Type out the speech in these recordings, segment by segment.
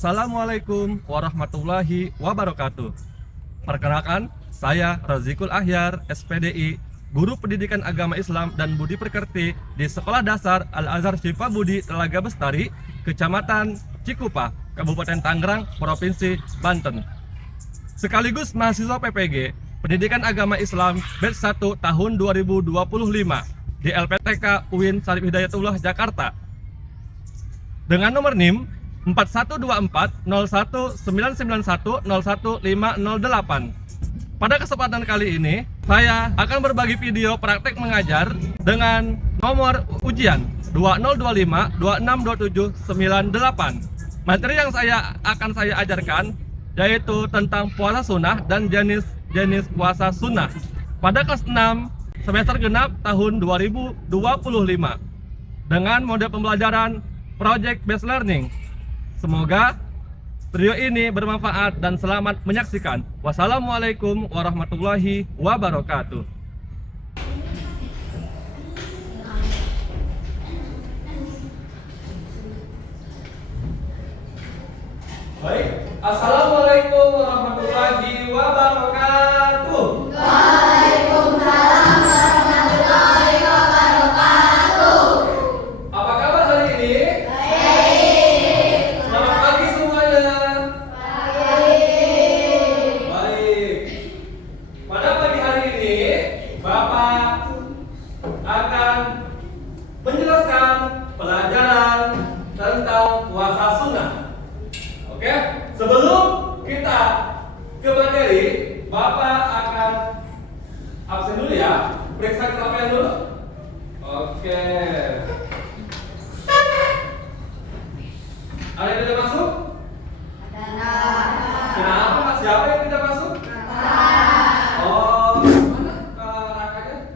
Assalamualaikum warahmatullahi wabarakatuh. Perkenalkan, saya Razikul Ahyar, SPDI, Guru Pendidikan Agama Islam dan Budi Pekerti di Sekolah Dasar Al-Azhar Syifa Budi Telaga Bestari, Kecamatan Cikupa, Kabupaten Tangerang, Provinsi Banten. Sekaligus mahasiswa PPG Pendidikan Agama Islam Batch 1 tahun 2025 di LPTK UIN Syarif Hidayatullah Jakarta. Dengan nomor NIM 41240199101508. Pada kesempatan kali ini, saya akan berbagi video praktek mengajar dengan nomor ujian 2025262798. Materi yang akan saya ajarkan yaitu tentang puasa sunnah dan jenis puasa sunnah pada kelas 6 semester genap tahun 2025 dengan mode pembelajaran Project Based Learning. Semoga video ini bermanfaat dan selamat menyaksikan. Wassalamualaikum warahmatullahi wabarakatuh. Baik, assalamualaikum warahmatullahi wabarakatuh. Waalaikumsalam warahmatullahi wabarakatuh. Apa kabar hari ini? Baik. Selamat pagi semuanya. Baik. Baik. Pada pagi hari ini, Bapak akan menjelaskan pelajaran tentang puasa sunnah. Oke, sebelum kita ke materi, Bapak akan absen dulu ya. Periksa kesampaian dulu. Oke. Ada yang tidak masuk? Kenapa Mas? Siapa yang tidak masuk? Oh, mana rakanya?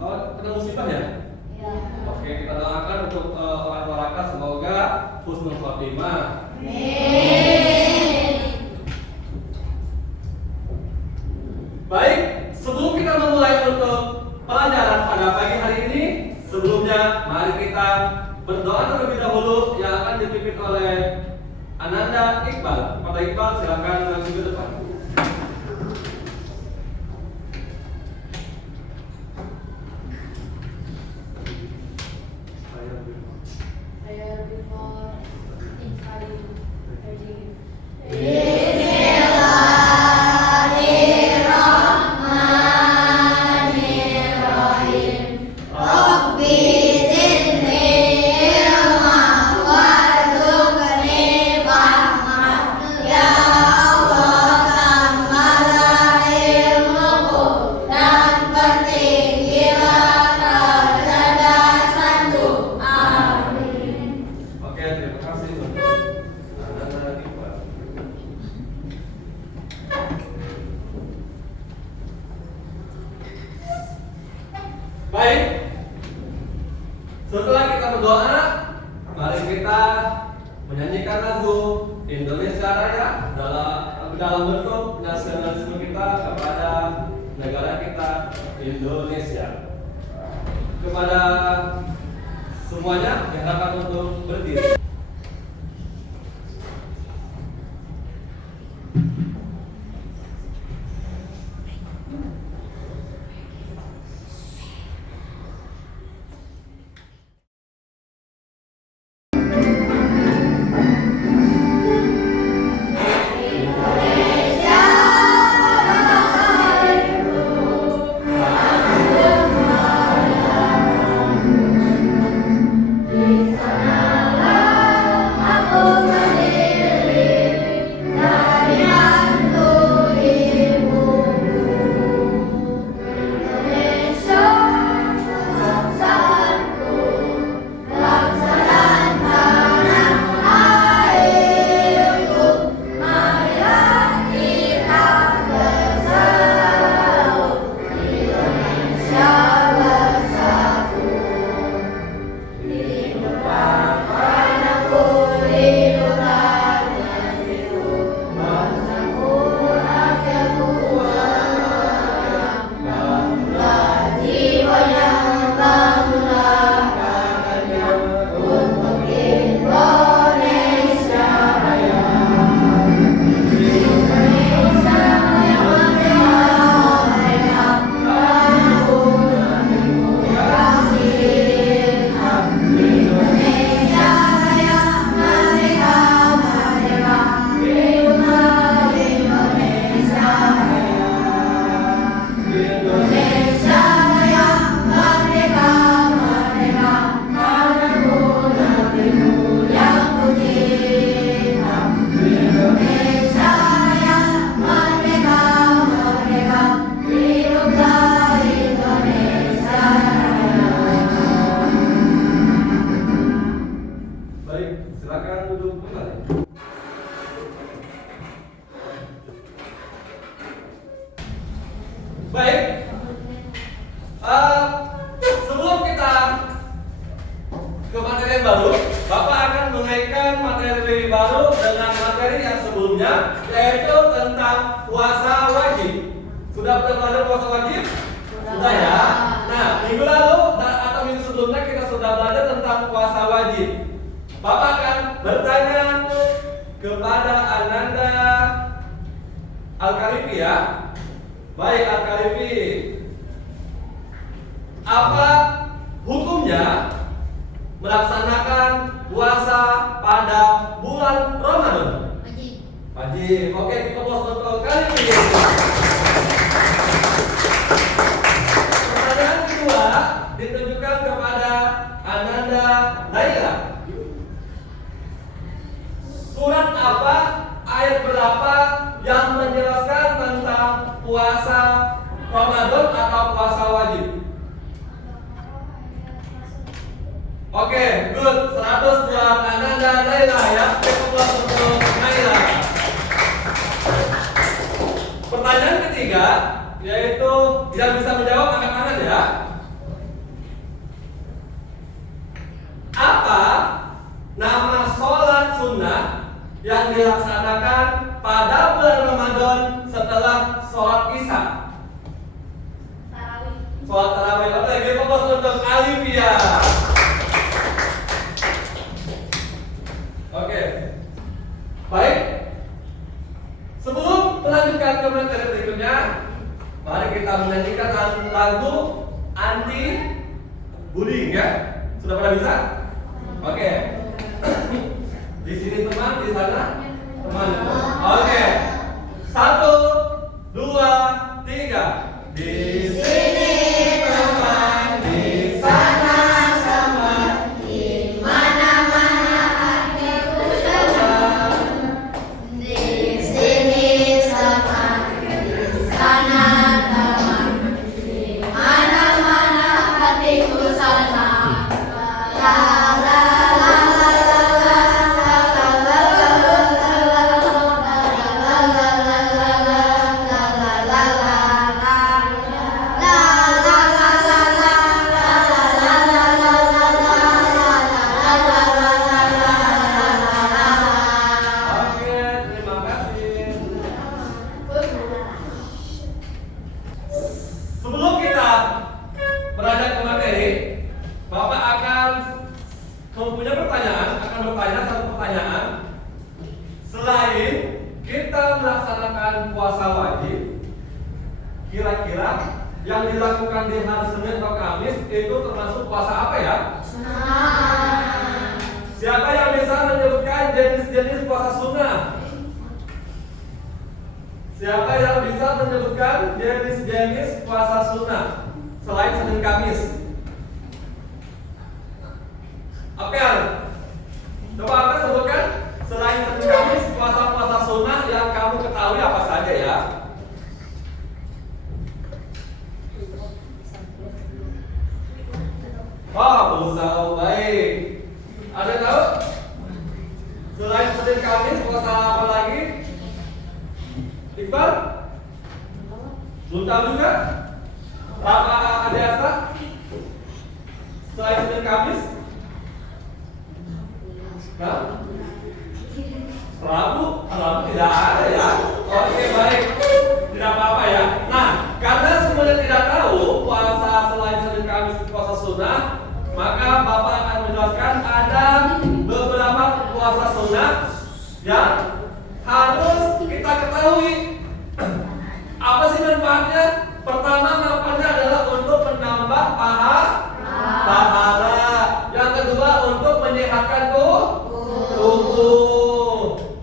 Oh, kena musibah ya? Oke, kita doakan untuk orang tua Raka semoga husnul khotimah. Baik, sebelum kita memulai untuk pelajaran pada pagi hari ini, sebelumnya mari kita berdoa terlebih dahulu yang akan dipimpin oleh Ananda Iqbal. Pada Iqbal silakan maju ke depan. Bismillahirrahmanirrahim. Rabbi zidni ilma warzuqni fahma. Ya Allah, tambahlah ilmuku dan pertinggilah kecerdasanku. Amin. Oke, terima kasih untuk Ananda Iqbal. Baik, setelah kita berdoa, mari kita menyanyikan lagu Indonesia Raya dalam bentuk nasionalisme kita kepada negara kita Indonesia. Kepada semuanya diharapkan untuk berdiri. Di sana materi baru dengan materi yang sebelumnya, yaitu tentang puasa wajib. Sudah pernah belajar puasa wajib? Sudah ya? Nah, minggu lalu atau minggu sebelumnya kita sudah belajar tentang puasa wajib. Bapak akan bertanya kepada Ananda Al-Karifi ya. Baik, Al-Karifi. Apa hukumnya melaksanakan puasa pada bulan Ramadan? Wajib. Oke, kita pos untuk Al-Karifi. Pertanyaan kedua ditujukan kepada Ananda Laila. Surat apa, ayat berapa yang menjelaskan tentang puasa Ramadan atau puasa wajib? Oke, good. 100 buat Ananda Laila ya. Kita untuk Laila. Pertanyaan ketiga, yaitu yang bisa menjawab angkat tangan ya. Apa nama sholat sunnah yang dilaksanakan pada bulan Ramadan setelah sholat Isya? Sholat tarawih. Oke, kita fokus untuk Alivia. Oke, baik. Sebelum melanjutkan ke materi berikutnya, mari kita menyanyikan lagu anti bullying ya. Sudah pada bisa? Oke. Di sini teman, di sana teman. Oke. 1, 2, 3. Di sini teman, di sana teman, di mana-mana hatiku teman. Di sini teman, di sana teman, di mana-mana hatiku senang. La la la la la la la la Oke, terima kasih. Sebelum kita beranjak ke materi, Bapak akan mempunyai pertanyaan, akan bertanya satu pertanyaan. Selain kita melaksanakan puasa wajib, kira-kira yang dilakukan di hari Senin atau Kamis itu termasuk puasa apa ya? Siapa yang bisa menyebutkan jenis-jenis puasa sunnah? Siapa yang bisa menyebutkan jenis-jenis puasa sunnah selain Senin Kamis? Oke, coba apa sebutkan selain Senin Kamis puasa-puasa sunnah yang kamu ketahui apa saja ya? Oh, belum tahu. Baik. Ada yang tahu? Selain Senin Kamis puasa apa lagi? Iqbal? Belum tahu juga? Raka Adiasta? Selain Senin Kamis? Nah? Rabu tidak ada ya. Oke, baik. Tidak apa-apa ya. Nah, karena semuanya tidak tahu puasa selain Senin Kamis puasa sunnah, maka Bapak akan menjelaskan ada beberapa puasa sunnah yang harus kita ketahui. Apa sih manfaatnya? Pertama, manfaatnya adalah untuk menambah pahala. Yang kedua, untuk menyehatkan tubuh.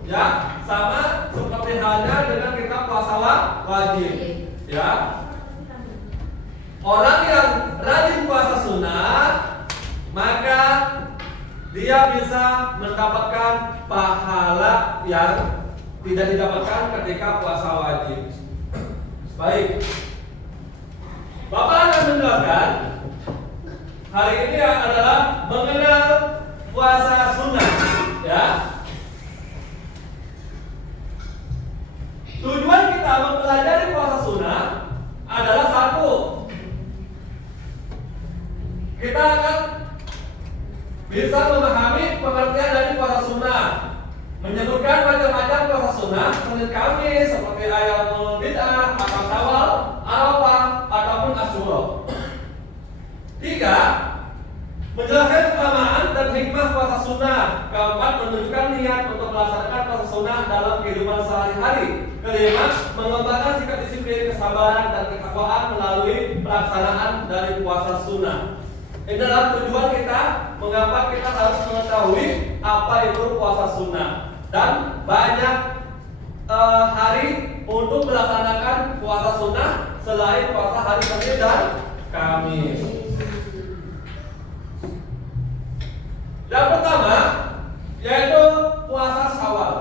Ya, sama seperti halnya dengan kita puasa wajib. Ya. Orang yang rajin puasa sunnah, maka dia bisa mendapatkan pahala yang tidak didapatkan ketika puasa wajib. Baik, Bapak akan menjelaskan hari ini adalah mengenal puasa sunnah, ya. Tujuan kita mempelajari puasa sunnah adalah satu, kita akan bisa memahami pengertian dari puasa sunnah. menyebutkan macam-macam puasa sunnah Senin Kamis seperti Ayyamul Bid'ah, Akad Syawal, Arafah, ataupun Asyura. 3. Menjelaskan keutamaan dan hikmah puasa sunnah. 4. Menunjukkan niat untuk melaksanakan puasa sunnah dalam kehidupan sehari-hari. 5. Mengembangkan sikap disiplin, kesabaran, dan ketakwaan melalui pelaksanaan dari puasa sunnah. Ini adalah tujuan kita, mengapa kita harus mengetahui apa itu puasa sunnah. Dan banyak hari untuk melaksanakan puasa sunnah selain puasa hari Senin dan Kamis. Yang pertama yaitu puasa Syawal.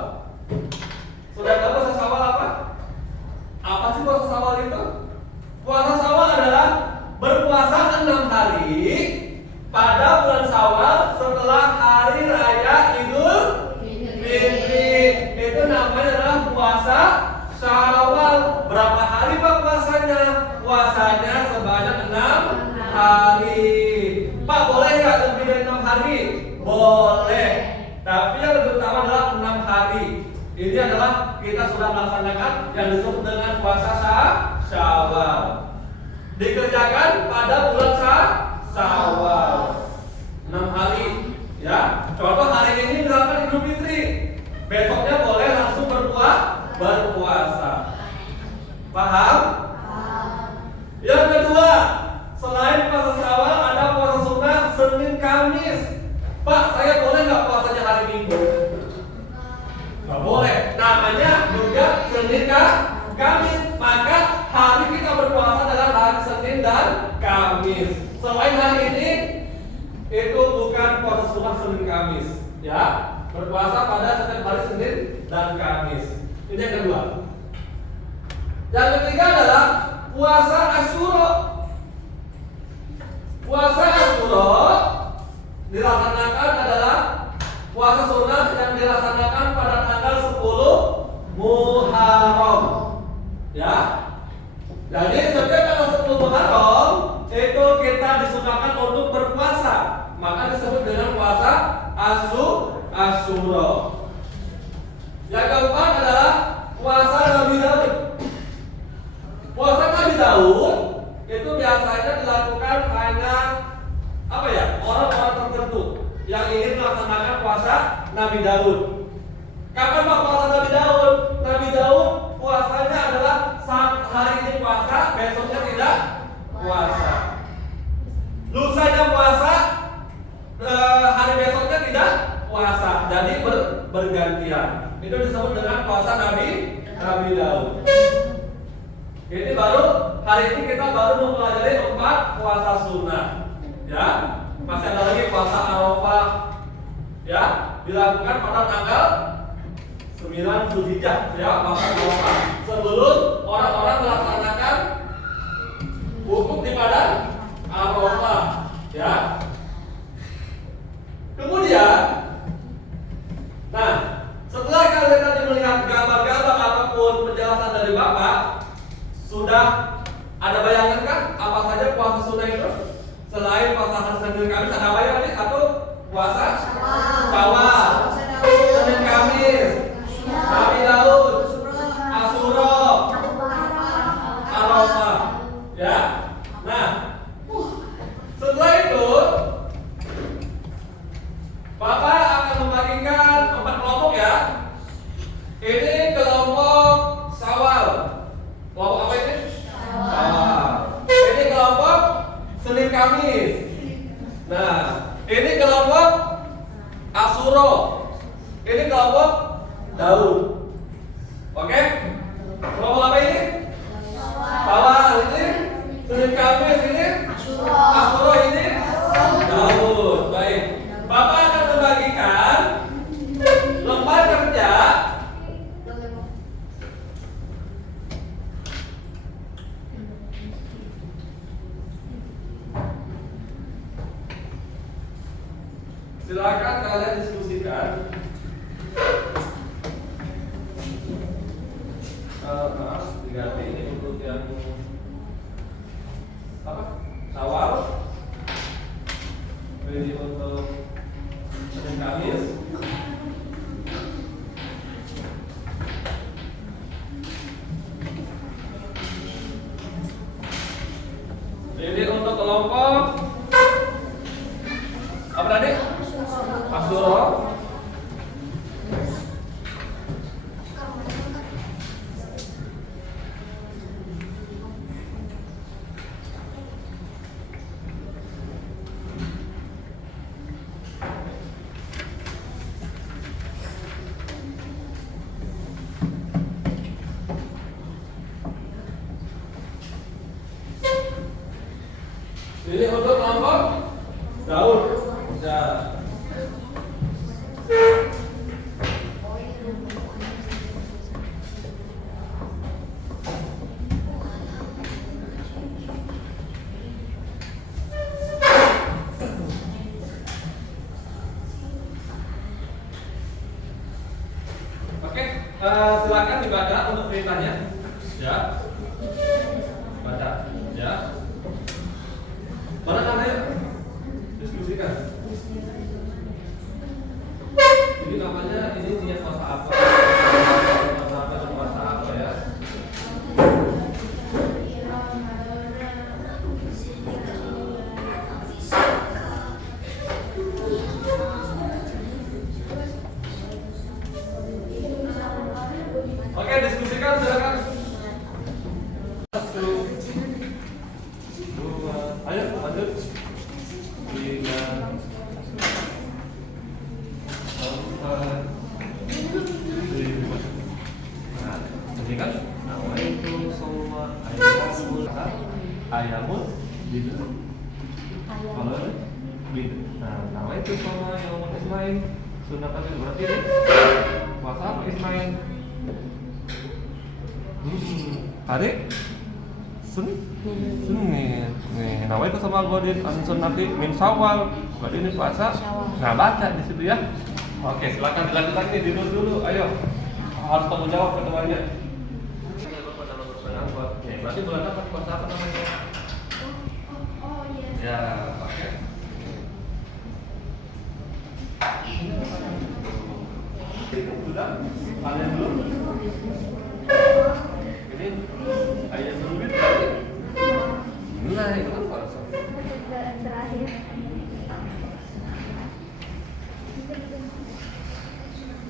Sudah tahu puasa Syawal apa? Apa sih puasa Syawal itu? Puasa Syawal adalah berpuasa 6 hari pada bulan Syawal setelah hari raya Idul Fitri. Itu namanya adalah puasa Syawal. Berapa hari Pak puasanya? Puasanya sebanyak 6 hari. Pak, boleh nggak lebih dari 6 hari? Boleh. Tapi yang lebih utama adalah 6 hari. Ini adalah kita sudah melaksanakan yang disebut dengan puasa Syawal. Dikerjakan pada bulan Syawal 6 hari, ya. Contoh hari ini misalkan Idul Fitri, besoknya boleh langsung berpuasa. Paham? Yang kedua, selain puasa Syawal ada puasa sunnah Senin Kamis. Pak, saya boleh nggak puasanya hari Minggu? Nggak boleh. Namanya juga Senin Kamis. Maka hari kita berpuasa adalah hari Senin dan Kamis. Selain hari ini, itu bukan puasa sunnah Senin Kamis, ya. Berpuasa pada setiap hari Senin dan Kamis. Ini yang kedua. Yang ketiga adalah puasa Asyura. Puasa Asyura dilaksanakan adalah puasa sunnah yang dilaksanakan pada tanggal 10 Muharram. Ya. Jadi setiap tanggal 10 Muharram itu kita disunahkan untuk berpuasa. Maka disebut dengan puasa Asyura. Yang keempat adalah puasa Nabi Daud. Puasa Nabi Daud itu biasanya dilakukan hanya orang-orang tertentu yang ingin melaksanakan puasa Nabi Daud. Kapan Pak puasa Nabi Daud? Nabi Daud puasanya adalah saat hari ini puasa, besoknya tidak puasa. Lusanya puasa, hari besoknya tidak puasa. Jadi bergantian. Itu disebut dengan puasa Nabi Daud. Ini baru hari ini kita baru mempelajari 4 puasa sunnah. Ya, masih ada lagi puasa Arafah. Ya, dilakukan pada tanggal 9 Zulhijjah, ya, puasa Arafah. Sebelum orang-orang melaksanakan wukuf di padang Arafah, ya. Kemudian, nah, setelah kalian tadi melihat gambar-gambar ataupun penjelasan dari Bapak, sudah ada bayangan kan apa saja puasa sunnah itu? Selain puasa hari Senin Kamis ada bayangan nih? Satu, puasa Syawal, Senin Kamis, Nabi Daud, Asyura, Arafah, ya. Nah, setelah itu Bapak akan membagikan 4 kelompok, ya. Ini kelompok Syawal. Kelompok apa ini? Syawal. Ini kelompok Senin Kamis. Nah, ini kelompok Asyura. Ini kelompok Daud. Oke? Kelompok apa ini? Syawal. Ini Senin Kamis. Ini Asyura. Ini Daud. Baik. Bapak akan membagikan lembar kerja. Silakan kalian diskusikan. kelompok apa tadi? Asuro. Ini untuk kelompok Daud. Ya. Oke, silakan dibaca untuk beritanya. Ya. Baca. Ya. Mana namanya? Diskusikan. Ini namanya ini niat masa apa? Masa apa dan masa apa ya? Oke, diskusikan silakan. 1, 2, ayo lanjut. 3, 4, 5. Nah, ini kan nama itu semua ayamun gitu. Kalau gitu. Nah, nama itu sama yang Ismail sunatan itu berarti ini puasa apa Ismail? Hari Senin. Nih, nama itu sama Godin Ansun nanti min Syawal. Berarti ini puasa. Nah, baca di situ ya. Oke, silakan dilanjutkan nih tidur dulu. Ayo. Harus tanggung jawab ketuanya. Oke, berarti bulan apa puasa apa namanya? Ya, oke. Sudah? Kalian belum? Ini ayat berbit berarti? Nah, itu kan puasa. Terakhir.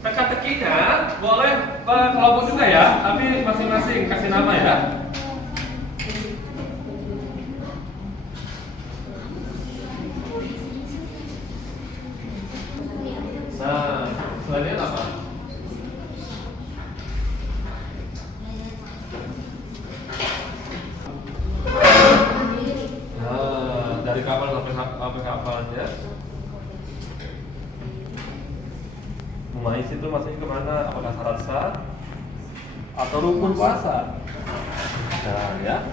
Teka-tekinya boleh kelompok juga ya, tapi masing-masing kasih nama ya. Nah, selanjutnya apa? Nah, dari kapan sampai kapan ya? Mais itu maksudnya kemana? Apakah syarat sah atau rukun puasa? Nah ya,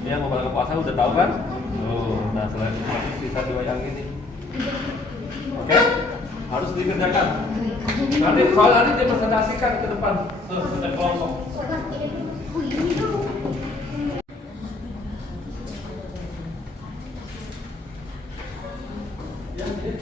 ini yang mau puasa udah tahu kan? Nah selain itu sisa 2 yang ini. Oke, harus dikerjakan. Nanti soal nanti dia presentasikan ke depan setiap kelompok. Ya, jadi.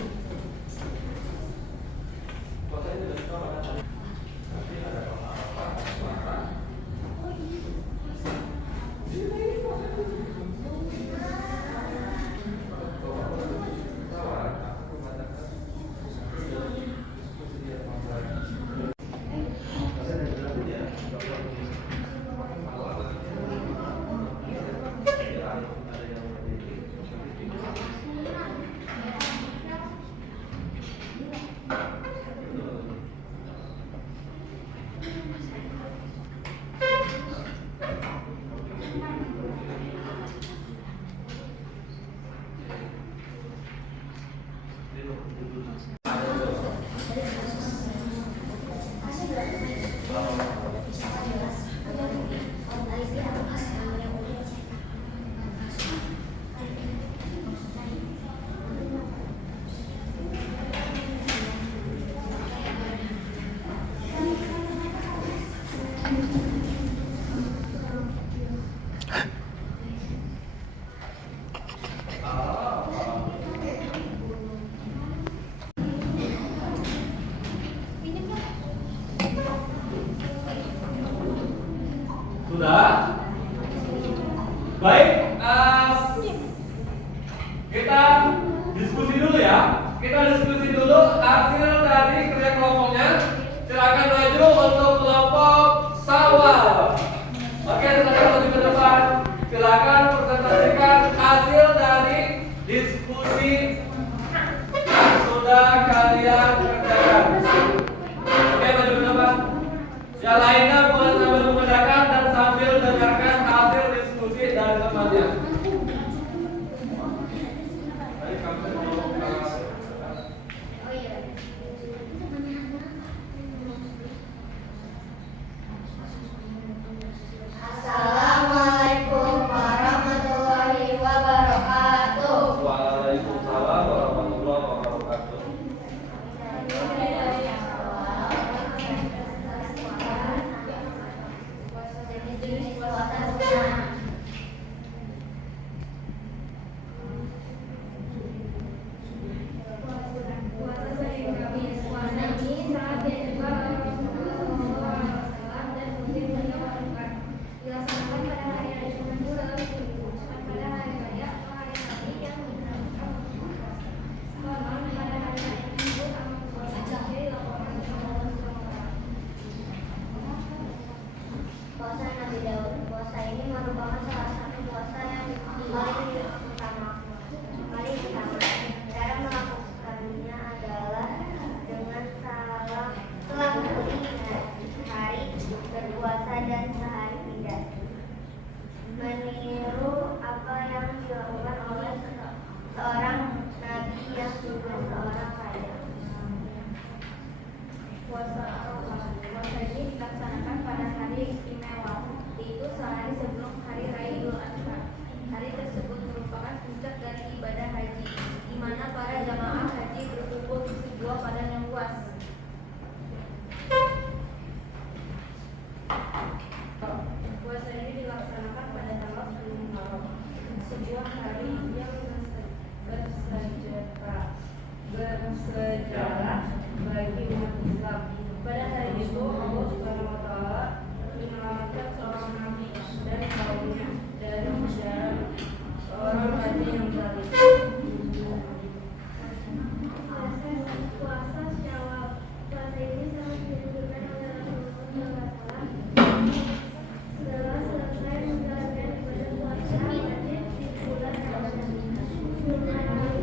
Sudah? Baik, Diskusi dulu ya. Kita diskusi dulu hasil dari kerja kelompoknya. Silakan maju untuk kelompok sawal. Oke, silakan maju ke depan. Silakan presentasikan hasil dari diskusi yang sudah kalian kerjakan. Oke, maju ke depan. Yang lainnya boleh sambil membedakan dan sambil dengarkan hasil diskusi dari temannya. Assalamualaikum warahmatullahi wabarakatuh. Waalaikumsalam warahmatullahi wabarakatuh. Jenis puasa sunnah. Puasa Senin Kamis. Puasa ini sangat dianjurkan oleh Rasulullah SAW dan mungkin dilakukan. Dilaksanakan pada hari-hari tertentu dalam seminggu, pada hari raya atau hari Nabi yang dilakukan. Konon pada hari raya tersebut amal puasa jadi dilakukan oleh Allah SWT. Puasa Nabi Daud. Puasa ini merupakan salah satu puasa yang paling utama. Cara melakukannya adalah dengan selang hari berpuasa dan sehari tidak. Meniru apa yang dilakukan oleh seorang nabi yang juga seorang raja. Puasa ini dilaksanakan pada hari istimewa, yaitu sehari sebelum hari raya Idul Adha. Hari tersebut merupakan puncak dari ibadah haji, di mana para jamaah haji berkumpul di sebuah padang yang luas. Puasa ini dilaksanakan pada tanggal 10 Muharram, sebuah hari yang bersejarah bagi umat Islam. Pada hari itu Allah Subhanahu wa Ta'ala menyelamatkan seorang nabi dan kaumnya dari kejaran seorang raja yang zalim. Puasa Syawal. Puasa ini sangat dianjurkan oleh Rasulullah SAW. Setelah selesai menjalankan ibadah puasa wajib di bulan Ramadan. Puasanya adalah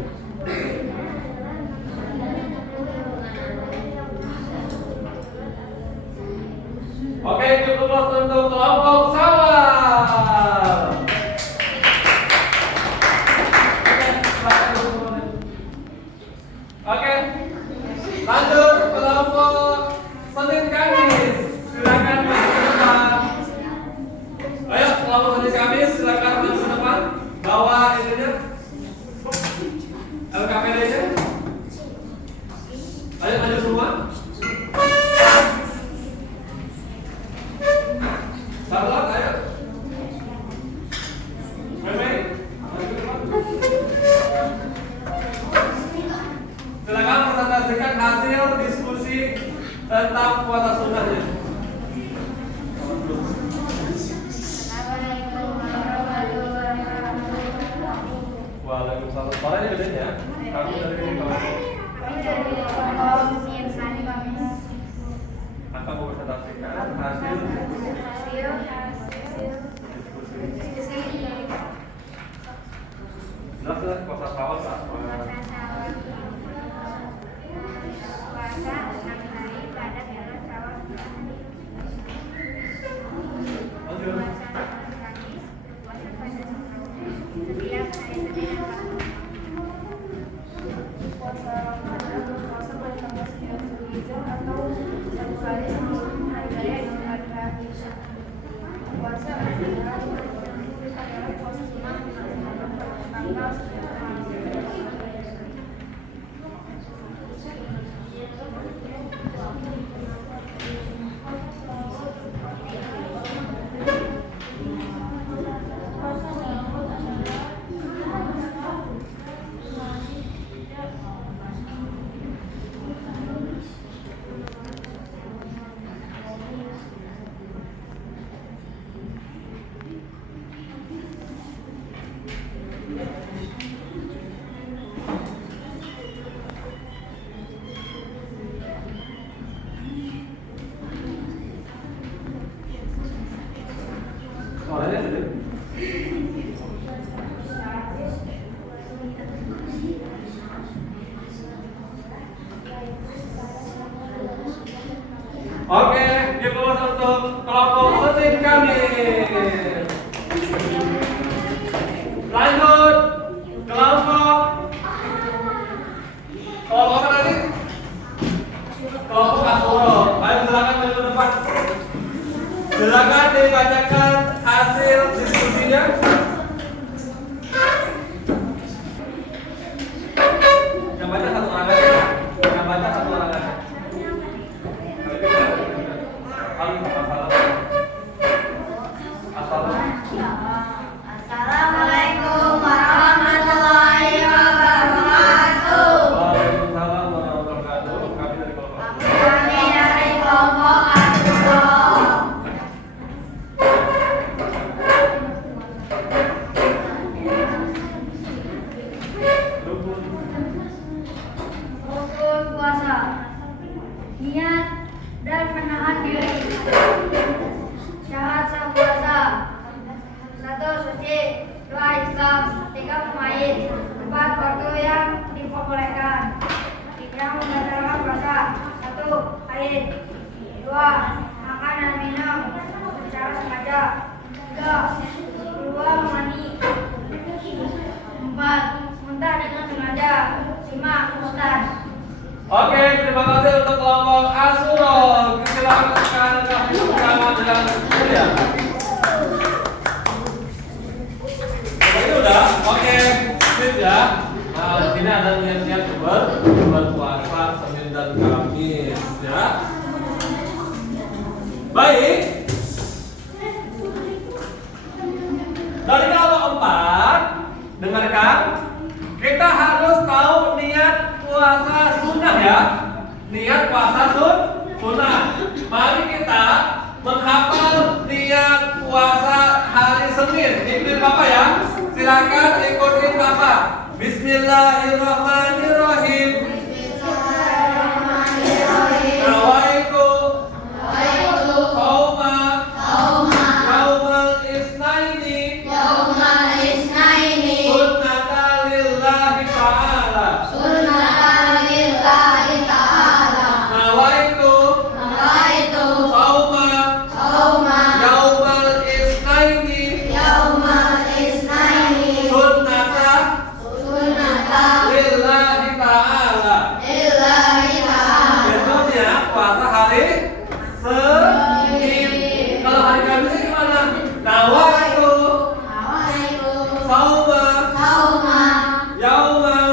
Oke, cukup untuk kelompok sawal. Oke, lanjut kelompok Senin Kamis. Silakan maju ke depan. Ayo, kelompok Senin Kamis, silakan maju ke depan. Bawa ininya, LKPD-nya. Ayo, maju semua. Salam, ayo. Meme, maju ke depan. Silakan presentasikan hasil diskusi tentang puasa sunnahnya. Assalamualaikum warahmatullahi wabarakatuh. Waalaikumsalam. Suaranya gedein ya. Kami dari kelompok. Kami dari kelompok Senin Kamis. Akan mempresentasikan hasil diskusi. Jelas puasa sawal tak? Puasa 6 hari pada bulan Syawal. Lanjut. Puasa Kamis, puasa pada setiap hari Senin dan Rabu. Puasa Ramadan, puasa pada tanggal 9 Zulhijjah atau 1 hari sebelum hari raya Idul Adha. Puasa adalah puasa sunnah pada tanggal 9 Ramadan. Suaranya gede. Oke, diperluas untuk kelompok mesin kami. Lanjut kelompok apa tadi? Kelompok Asuro. Ayo silakan maju ke depan. Silakan dibacakan hasil diskusinya. Yang baca satu orang aja. Yang baca satu orang aja. Assalamualaikum warahmatullahi wabarakatuh. Waalaikumsalam warahmatullahi wabarakatuh. Kami dari kelompok. Kami dari kelompok Asuro. Rukun puasa. Niat dan menahan diri. Syarat sah puasa. 1. Suci. 2. Islam. 3. Pemain. 4. Waktu yang diperbolehkan. Yang membatalkan puasa. 1. Haid. 2. Makan dan minum secara sengaja. 3. Keluar mani. 4. Muntah dengan sengaja. 5. Ustaz. Oke, terima kasih untuk kelompok Asuro. Silakan kasih tepuk tangan dengan mulia. Ini udah, oke, sip ya. Nah, di sini ada niat-niat berpuasa Senin dan Kamis ya. Baik. Dari kelompok 4, dengarkan. Kita harus tahu niat puasa sunnah ya. Niat puasa sunnah. Mari kita menghafal niat puasa hari Senin. Ikutin Bapak ya. Silakan ikutin Bapak. Bismillahirrahmanirrahim. Nawaitu qauma yaumal isnaini sunnatan lillahi ta'ala. Nawaitu qauma yaumal isnaini sunnatan lillahi ta'ala. Besoknya puasa hari Senin. Kalau hari Kamis gimana? Nawaitu qauma yaumal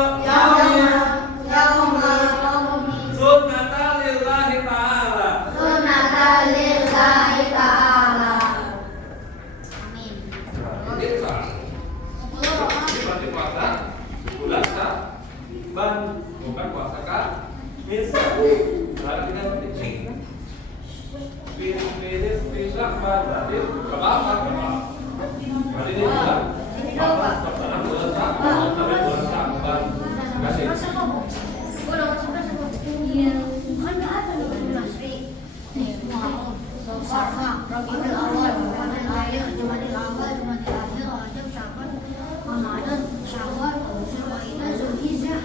sunnatan lillahi ta'ala. Ini berarti puasa bulan Syaban, bukan puasa Kamis. Berarti kan titik. Bis Syaban berarti berapa? Berarti ini bulan pertengahan bulan Syaban, tapi bulan Syaban. Kasih. Rabiul Awal, Ramadhan Akhir, Jumadil Awal, Jumadil Akhir, Rajab, Syaban, Ramadan, Syawal, Zulqa'dah, Zulhijjah.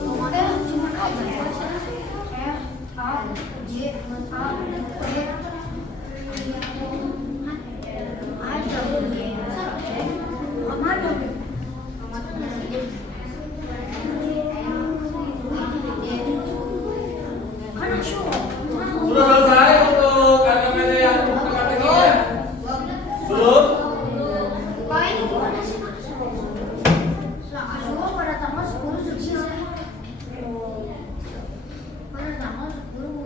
Cuma apa ya? F A J A Sudah selesai untuk KKPD yang teka-tekinya? Belum? pada tanggal 10 Zulhijjah. Pada tanggal 10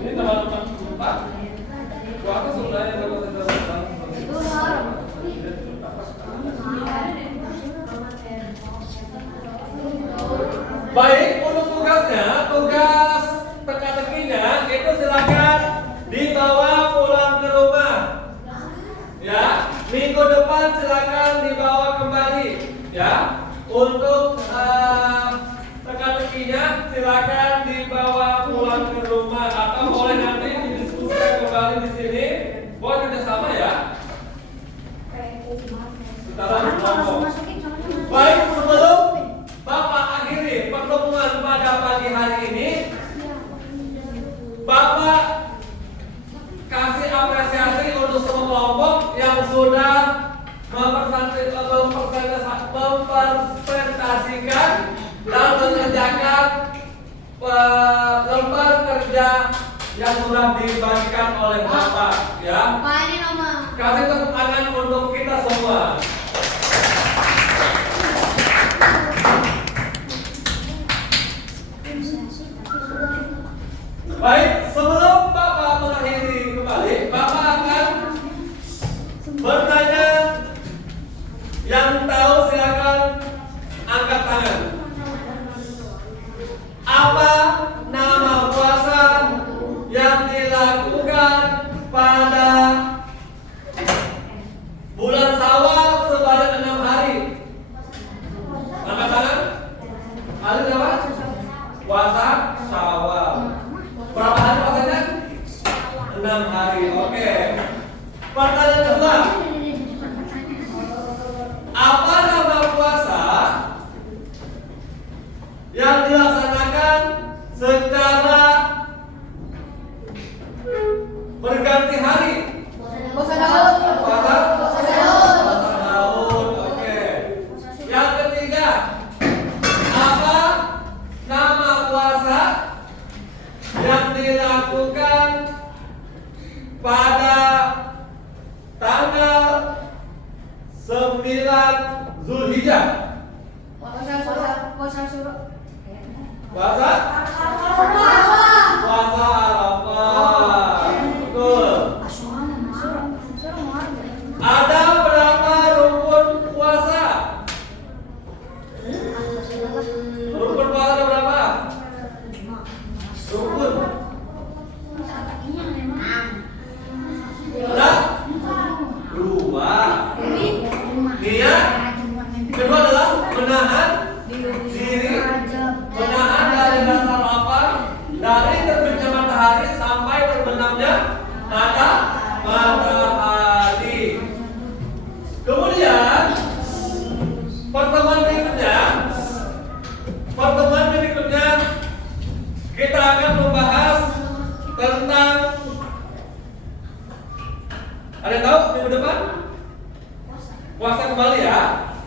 Ini teman-teman 4. Puasa sebenarnya kalau kita baik, untuk tugasnya, tugas teka-tekinya itu silakan dibawa pulang ke rumah. Ya, minggu depan silakan dibawa kembali. Ya, untuk teka-tekinya silakan dibawa pulang ke rumah atau boleh nanti didiskusikan mempresentasikan dan mengerjakan lembar kerja yang sudah dibagikan oleh Bapak, ya. Pak, ini nomor. Kasih tepuk tangan untuk kita semua. Baik, sebelum Bapak mengakhiri kembali, Bapak akan bertanya. Yang tahu silakan angkat tangan. Apa nama puasa yang dilakukan pada bulan Syawal sebanyak 6 hari? Angkat tangan. Ada apa? Puasa Syawal. Berapa hari puasanya? 6 hari. Oke. Pertanyaan kedua. Apa nama puasa yang dilaksanakan secara berganti hari? Puasa Daud. Puasa Puasa Daud. Puasa Daud. Oke. Yang ketiga, apa nama puasa yang dilakukan pada tanggal 9 Zulhijjah? Puasa suruh. Puasa Arafah. Betul. Ada berapa rukun puasa? Rukun puasa ada berapa? Rukun. Ada 2. Niat. Kedua adalah menahan diri, menahan dari rasa lapar dari terbitnya matahari sampai terbenamnya matahari. Kemudian pertemuan berikutnya kita akan membahas tentang, ada yang tahu minggu depan? Puasa kembali ya.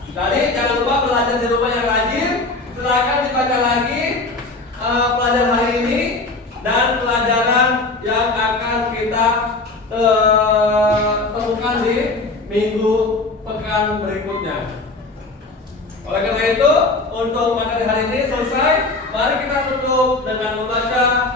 Jadi jangan lupa belajar di rumah yang rajin. Silakan dibaca lagi pelajaran hari ini dan pelajaran yang akan kita temukan di minggu pekan berikutnya. Oleh karena itu, untuk materi hari ini selesai. Mari kita tutup dengan membaca